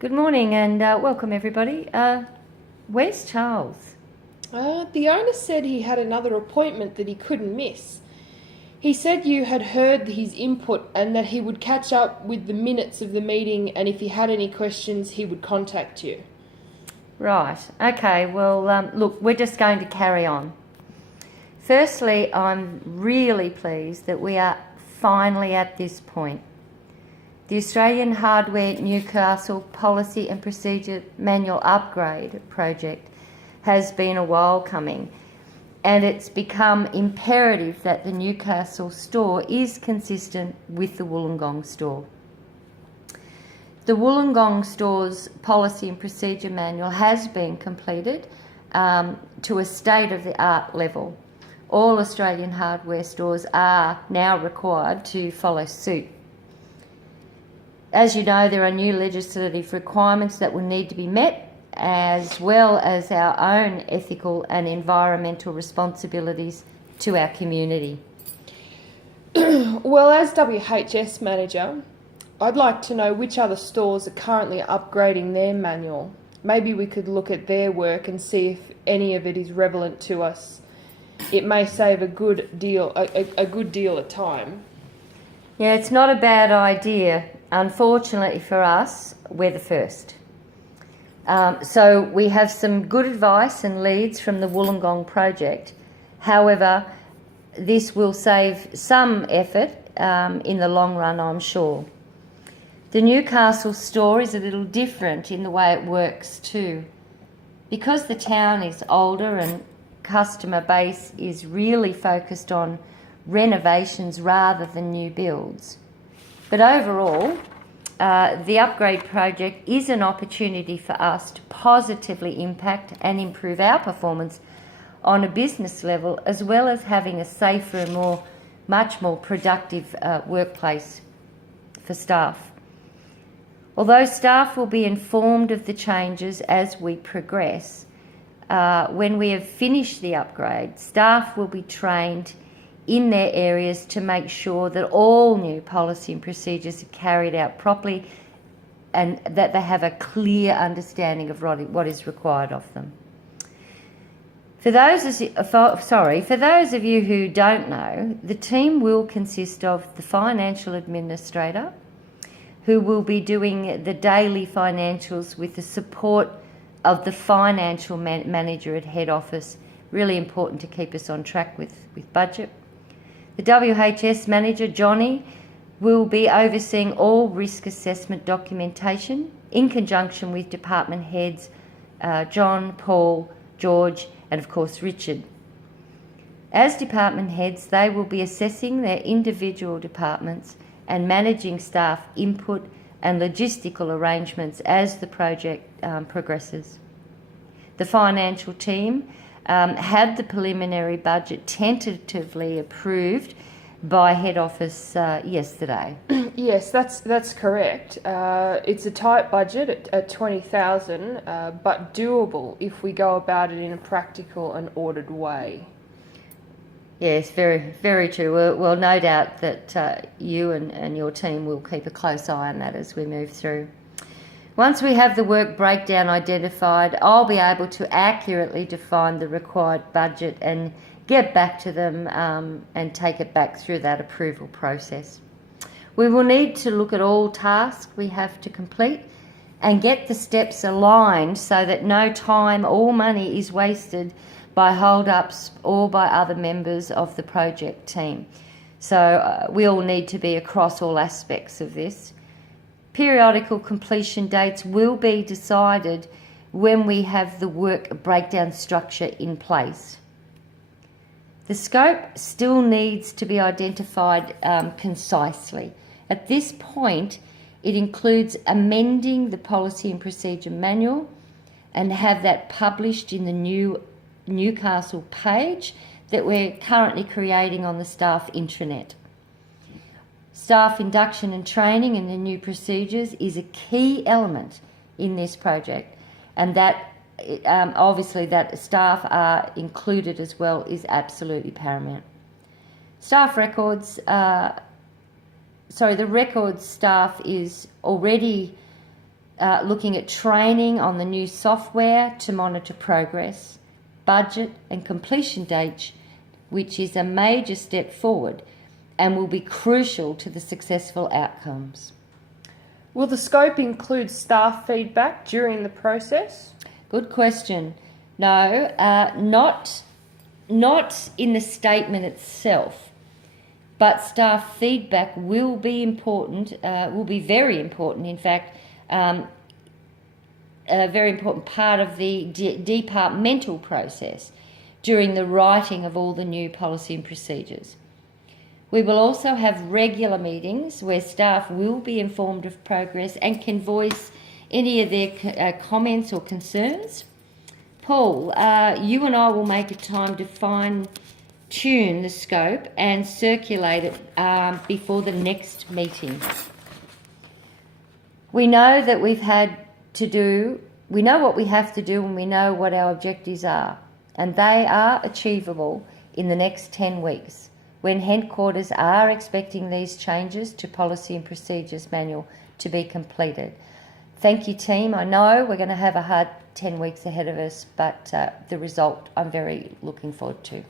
Good morning and welcome everybody. Where's Charles? The owner said he had another appointment that he couldn't miss. He said you had heard his input and that he would catch up with the minutes of the meeting, and if he had any questions he would contact you. Right, okay, well look, we're just going to carry on. Firstly, I'm really pleased that we are finally at this point. The Australian Hardware Newcastle Policy and Procedure Manual Upgrade Project has been a while coming, and it's become imperative that the Newcastle store is consistent with the Wollongong store. The Wollongong store's Policy and Procedure Manual has been completed to a state-of-the-art level. All Australian hardware stores are now required to follow suit. As you know, there are new legislative requirements that will need to be met, as well as our own ethical and environmental responsibilities to our community. Well, as WHS manager, I'd like to know which other stores are currently upgrading their manual. Maybe we could look at their work and see if any of it is relevant to us. It may save a good deal of time. Yeah, it's not a bad idea. Unfortunately for us, we're the first. So we have some good advice and leads from the Wollongong project. However, this will save some effort in the long run, I'm sure. The Newcastle store is a little different in the way it works too. Because the town is older and customer base is really focused on renovations rather than new builds. But overall, the upgrade project is an opportunity for us to positively impact and improve our performance on a business level, as well as having a safer and much more productive workplace for staff. Although staff will be informed of the changes as we progress, when we have finished the upgrade, staff will be trained in their areas to make sure that all new policy and procedures are carried out properly and that they have a clear understanding of what is required of them. For those of you who don't know, the team will consist of the financial administrator, who will be doing the daily financials with the support of the financial manager at head office. Really important to keep us on track with budget. The WHS manager, Johnny, will be overseeing all risk assessment documentation in conjunction with department heads John, Paul, George and of course Richard. As department heads, they will be assessing their individual departments and managing staff input and logistical arrangements as the project progresses. The financial team had the preliminary budget tentatively approved by head office yesterday. Yes, that's correct. It's a tight budget at 20,000, but doable if we go about it in a practical and ordered way. Yes, very, very true. Well, no doubt that you and your team will keep a close eye on that as we move through. Once we have the work breakdown identified, I'll be able to accurately define the required budget and get back to them and take it back through that approval process. We will need to look at all tasks we have to complete and get the steps aligned so that no time or money is wasted by hold-ups or by other members of the project team. So we all need to be across all aspects of this. Periodical completion dates will be decided when we have the work breakdown structure in place. The scope still needs to be identified concisely. At this point, it includes amending the policy and procedure manual and have that published in the new Newcastle page that we're currently creating on the staff intranet. Staff induction and training in the new procedures is a key element in this project, and that obviously that staff are included as well is absolutely paramount. Staff records, the records staff is already looking at training on the new software to monitor progress, budget and completion dates, which is a major step forward and will be crucial to the successful outcomes. Will the scope include staff feedback during the process? Good question. No, not in the statement itself, but staff feedback will be important, will be very important, in fact, a very important part of the departmental process during the writing of all the new policy and procedures. We will also have regular meetings where staff will be informed of progress and can voice any of their comments or concerns. Paul, you and I will make a time to fine-tune the scope and circulate it before the next meeting. We know that we know what we have to do and we know what our objectives are, and they are achievable in the next 10 weeks, when headquarters are expecting these changes to policy and procedures manual to be completed. Thank you, team. I know we're going to have a hard 10 weeks ahead of us, but the result I'm very looking forward to.